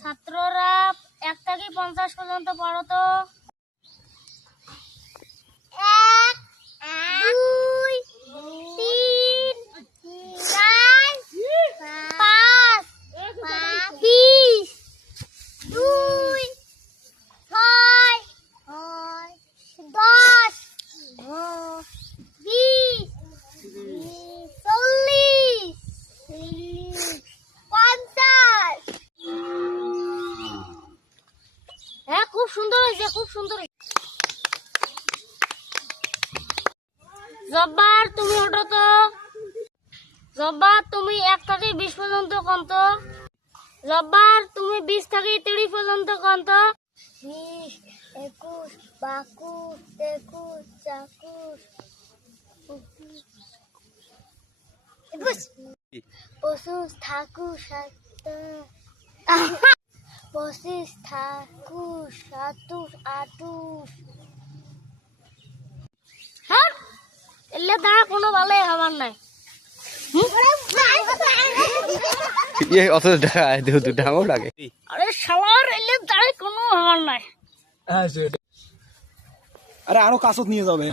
ছাত্ররা 1 থেকে 50 পর্যন্ত পড়ো তো। 1 2 3 4 5 20 2 6 10 20 40 50। হ্যাঁ, খুব সুন্দর হয়েছে, খুব সুন্দর হয়েছে। জব্বার, তুমি ওঠো তো। জব্বার, তুমি 1 থেকে 20 পর্যন্ত কন্ত। জব্বার, তুমি 20 থেকে 30 পর্যন্ত কন্ত। 20 21 22 23 24 25 ঠাকুর 25 ঠাকুর 27 28। হ্যাঁ, এলে দাঁড়া, কোনো ভালোই হবার নাই। অত ডাঙর লাগে। আরে শালার, এলে দাঁড়ায় কোনো হবার নাই। আরে আরো কাছত নিয়ে যাবে।